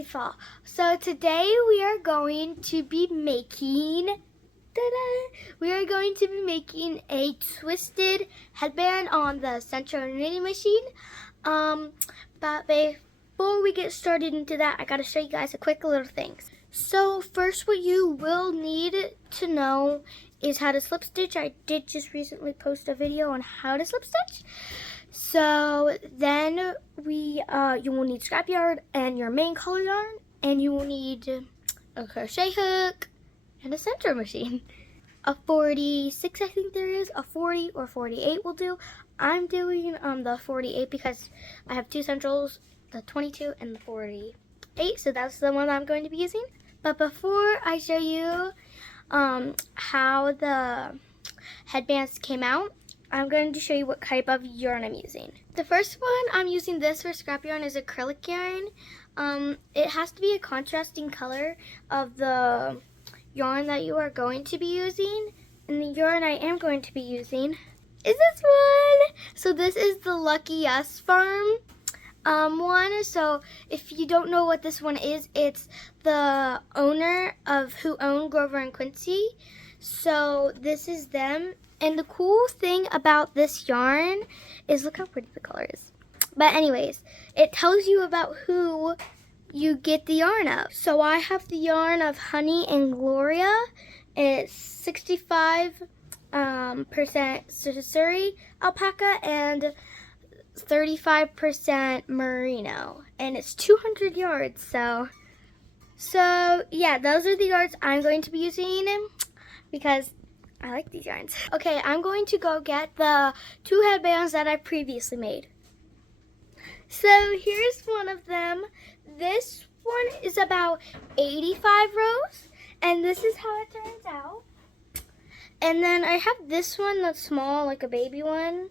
happy fall. So today we are going to be making a twisted headband on the Sentro knitting machine. But before we get started into that, I gotta show you guys a quick little things. So first, what you will need to know is how to slip stitch. I did just recently post a video on how to slip stitch. So then you will need scrap yarn and your main color yarn, and you will need a crochet hook and a Sentro machine. A 46, I think there is, a 40 or 48 will do. I'm doing the 48 because I have two Centros, the 22 and the 48, so that's the one I'm going to be using. But before I show you how the headbands came out, I'm going to show you what type of yarn I'm using. The first one I'm using this for scrap yarn is acrylic yarn. It has to be a contrasting color of the yarn that you are going to be using. And the yarn I am going to be using is this one. So this is the Lucky Us Farm one. So if you don't know what this one is, it's the owner of who own Grover and Quincy. So this is them. And the cool thing about this yarn is, look how pretty the color is. But anyways, it tells you about who you get the yarn of. So I have the yarn of Honey and Gloria. It's 65% Surrey alpaca and 35% merino. And it's 200 yards. So yeah, those are the yards I'm going to be using because I like these yarns. Okay, I'm going to go get the two headbands that I previously made. So here's one of them. This one is about 85 rows, and this is how it turns out. And then I have this one that's small, like a baby one.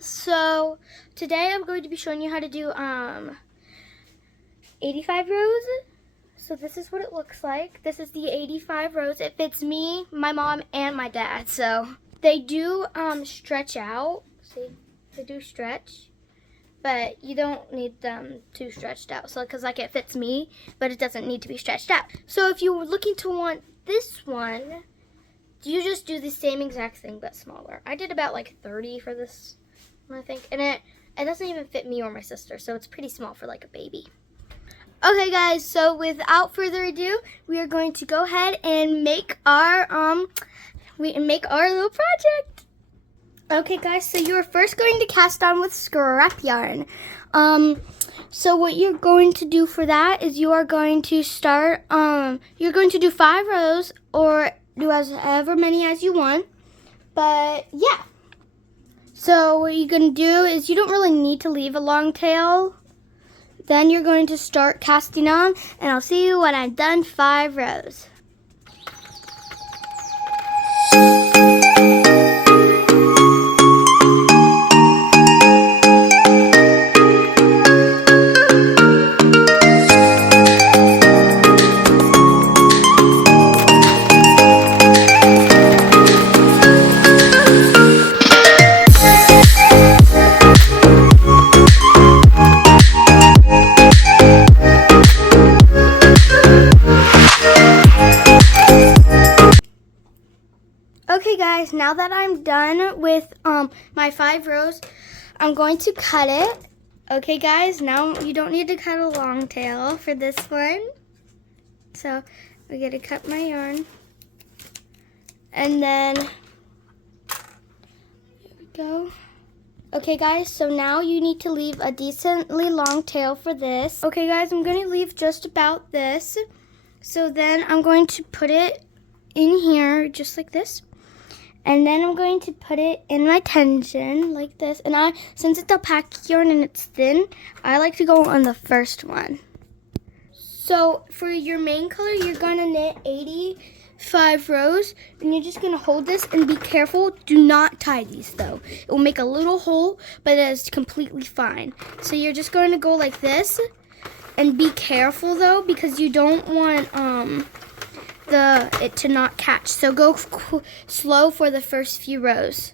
So today I'm going to be showing you how to do 85 rows. So this is what it looks like. This is the 85 rows. It fits me, my mom, and my dad. So they do stretch out. See, they do stretch, but you don't need them too stretched out. So because like it fits me, but it doesn't need to be stretched out. So if you were looking to want this one, you just do the same exact thing but smaller. I did about like 30 for this one, I think, and it doesn't even fit me or my sister. So it's pretty small for like a baby. Okay guys, so without further ado, we are going to go ahead and make our little project. Okay guys, so you are first going to cast on with scrap yarn. So what you're going to do for that is you are going to start, you're going to do 5 rows or do however many as you want. But yeah. So what you're going to do is you don't really need to leave a long tail. Then you're going to start casting on, and I'll see you when I've done 5 rows. Okay guys, now that I'm done with my 5 rows, I'm going to cut it. Okay guys, now you don't need to cut a long tail for this one. So I'm going to cut my yarn. And then, here we go. Okay guys, so now you need to leave a decently long tail for this. Okay guys, I'm going to leave just about this. So then I'm going to put it in here just like this. And then I'm going to put it in my tension like this. And since it's alpaca yarn and it's thin, I like to go on the first one. So for your main color, you're going to knit 85 rows. And you're just going to hold this and be careful. Do not tie these though. It will make a little hole, but it is completely fine. So you're just going to go like this. And be careful though, because you don't want it to not catch. So go slow for the first few rows.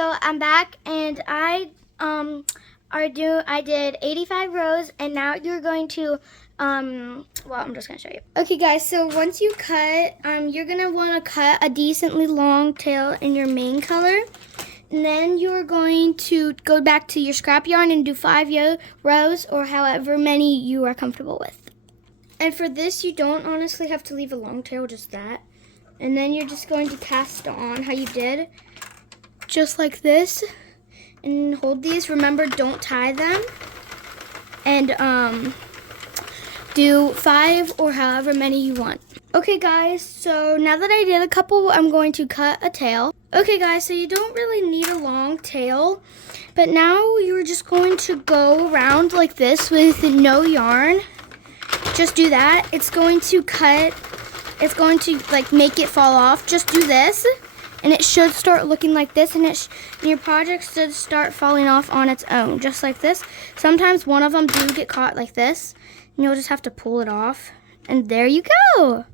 so I'm back, and I did 85 rows, and now you're going to well, I'm just gonna show you. Okay, guys. So once you cut, you're gonna want to cut a decently long tail in your main color, and then you're going to go back to your scrap yarn and do 5 rows, or however many you are comfortable with. And for this, you don't honestly have to leave a long tail, just that. And then you're just going to cast on how you did, just like this, and hold these. Remember, don't tie them. And do 5 or however many you want. Okay, guys, so now that I did a couple, I'm going to cut a tail. Okay, guys, so you don't really need a long tail, but now you're just going to go around like this with no yarn. Just do that. It's going to cut. It's going to like make it fall off. Just do this, and it should start looking like this, and your project should start falling off on its own, just like this. Sometimes one of them do get caught like this, and you'll just have to pull it off, and there you go.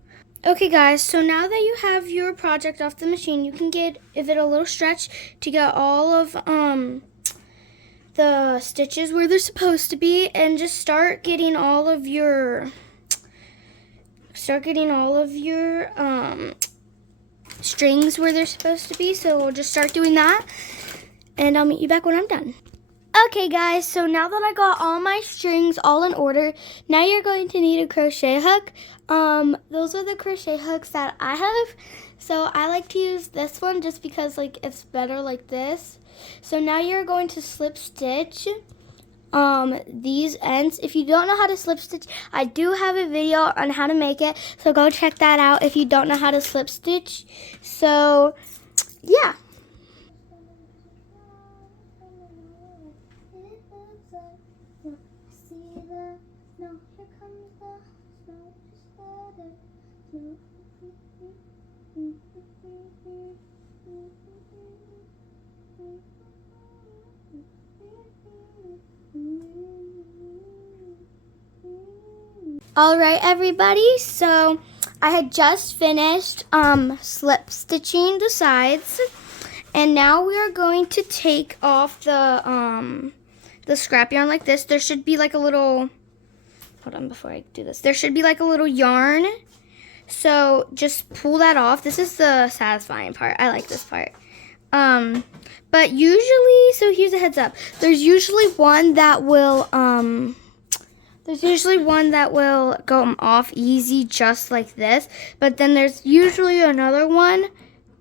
Okay, guys, so now that you have your project off the machine, you can give it a little stretch to get all of the stitches where they're supposed to be, and just start getting all of your strings where they're supposed to be. So we'll just start doing that, and I'll meet you back when I'm done. Okay, guys, so now that I got all my strings all in order, now you're going to need a crochet hook. Those are the crochet hooks that I have, so I like to use this one just because like it's better like this. So now you're going to slip stitch these ends. If you don't know how to slip stitch, I do have a video on how to make it, so go check that out if you don't know how to slip stitch. So yeah. All right, everybody, so I had just finished slip stitching the sides, and now we are going to take off the scrap yarn like this. There should be like a little, hold on before I do this, there should be like a little yarn, so just pull that off. This is the satisfying part. I like this part. But usually, so here's a heads up, there's usually one that will go off easy, just like this. But then there's usually another one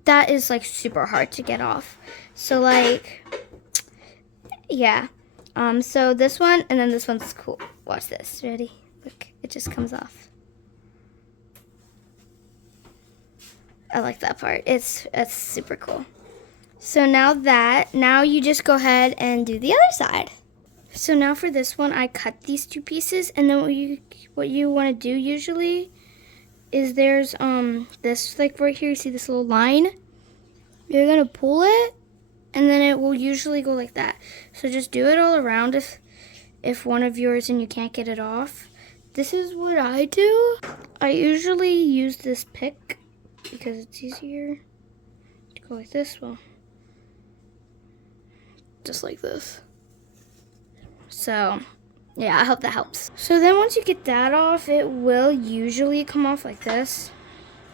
that is like super hard to get off. So like, yeah. So this one, and then this one's cool. Watch this. Ready? Look, it just comes off. I like that part. It's super cool. So now you just go ahead and do the other side. So now for this one, I cut these 2 pieces, and then what you want to do usually is there's this, like right here, you see this little line? You're gonna pull it, and then it will usually go like that. So just do it all around if one of yours and you can't get it off. This is what I do. I usually use this pick because it's easier to go like this. Well, just like this. So yeah, I hope that helps. So then once you get that off, it will usually come off like this.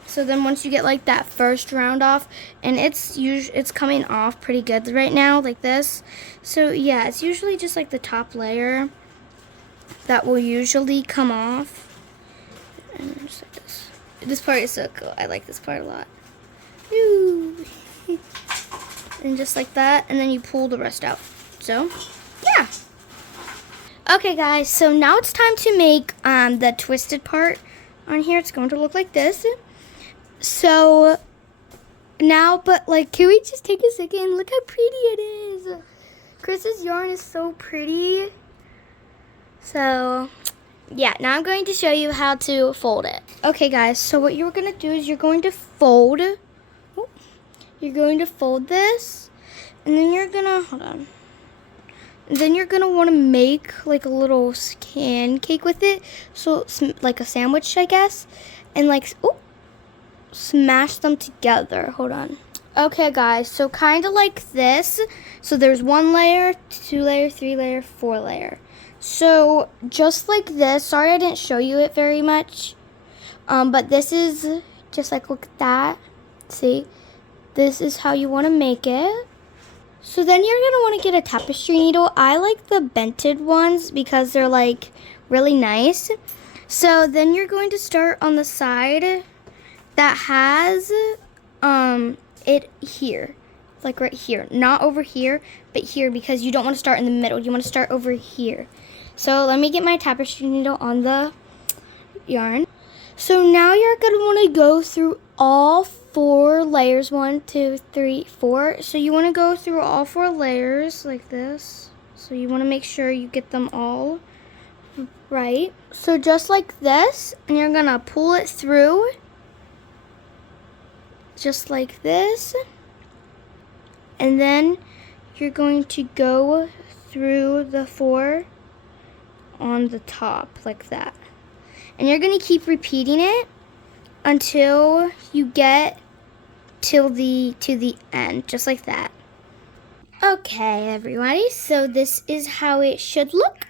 So then once you get like that first round off, and it's coming off pretty good right now, like this. So yeah, it's usually just like the top layer that will usually come off. And just like this. This part is so cool. I like this part a lot. Ooh. And just like that, and then you pull the rest out. So yeah. Okay, guys, so now it's time to make the twisted part on here. It's going to look like this. So now, but like, can we just take a second? Look how pretty it is. Chris's yarn is so pretty. So yeah, now I'm going to show you how to fold it. Okay, guys, so what you're going to do is you're going to fold. You're going to fold this, and then you're going to, hold on. Then you're going to want to make like a little cake with it. So like a sandwich, I guess. And like, smash them together. Hold on. Okay guys, so kind of like this. So there's 1 layer, 2 layer, 3 layer, 4 layer. So just like this, sorry I didn't show you it very much. But this is just like, look at that. See, this is how you want to make it. So then you're gonna want to get a tapestry needle. I like the bented ones because they're like really nice. So then you're going to start on the side that has it here, like right here, not over here, but here, because you don't want to start in the middle. You want to start over here. So let me get my tapestry needle on the yarn. So now you're going to want to go through all 4 layers. 1, 2, 3, 4. So you want to go through all 4 layers like this. So you want to make sure you get them all right. So just like this, and you're going to pull it through just like this. And then you're going to go through the 4 on the top like that. And you're going to keep repeating it until you get to the end, just like that. Okay, everybody, so this is how it should look.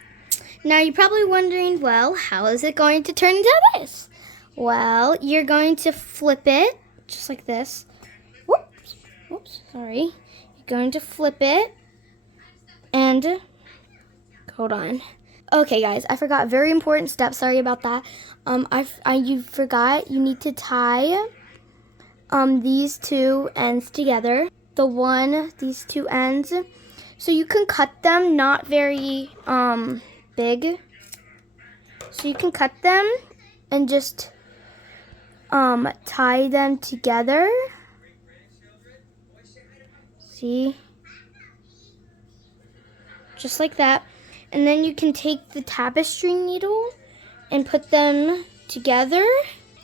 Now you're probably wondering, well, how is it going to turn into this? Well, you're going to flip it just like this. Whoops, sorry. You're going to flip it and hold on. Okay, guys, I forgot a very important step. Sorry about that. You forgot you need to tie these 2 ends together. These 2 ends. So you can cut them, not very big. So you can cut them and just tie them together. See? Just like that. And then you can take the tapestry needle and put them together.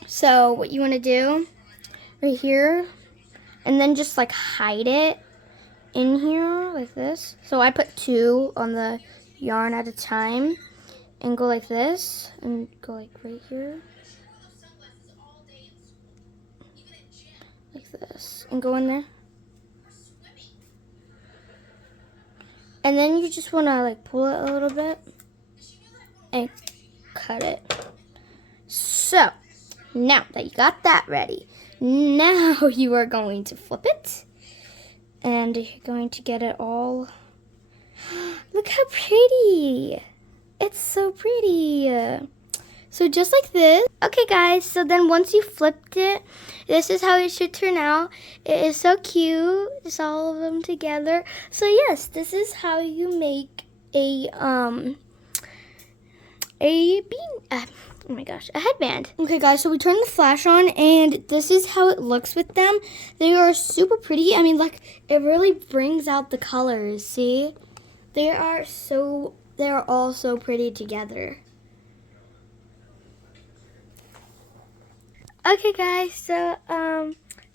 So what you want to do right here, and then just like hide it in here like this. So I put 2 on the yarn at a time and go like this and go like right here. Like this and go in there. And then you just want to like pull it a little bit and cut it. So now that you got that ready, now you are going to flip it and you're going to get it all. Look how pretty. It's so pretty. So just like this. Okay guys, so then once you flipped it, this is how it should turn out. It is so cute, just all of them together. So yes, this is how you make a headband. Okay guys, so we turned the flash on and this is how it looks with them. They are super pretty. I mean, like, it really brings out the colors, see? They are all so pretty together. Okay guys, so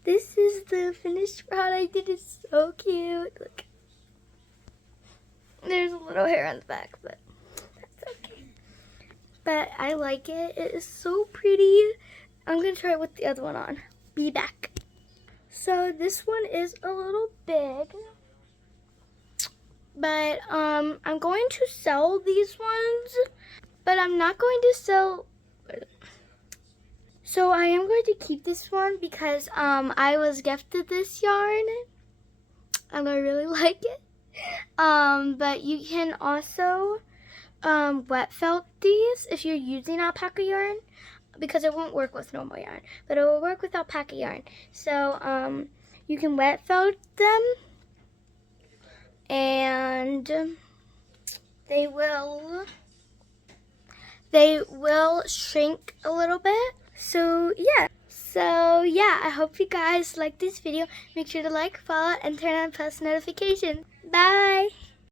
this is the finished product. It is so cute. Look, there's a little hair on the back, but that's okay. But I like it. It is so pretty. I'm gonna try it with the other one on. Be back. So this one is a little big, but I'm going to sell these ones, but I'm not going to sell. So I am going to keep this one because I was gifted this yarn and I really like it. But you can also wet felt these if you're using alpaca yarn, because it won't work with normal yarn, but it will work with alpaca yarn. So you can wet felt them and they will shrink a little bit. So yeah, I hope you guys like this video. Make sure to like, follow, and turn on post notifications. Bye.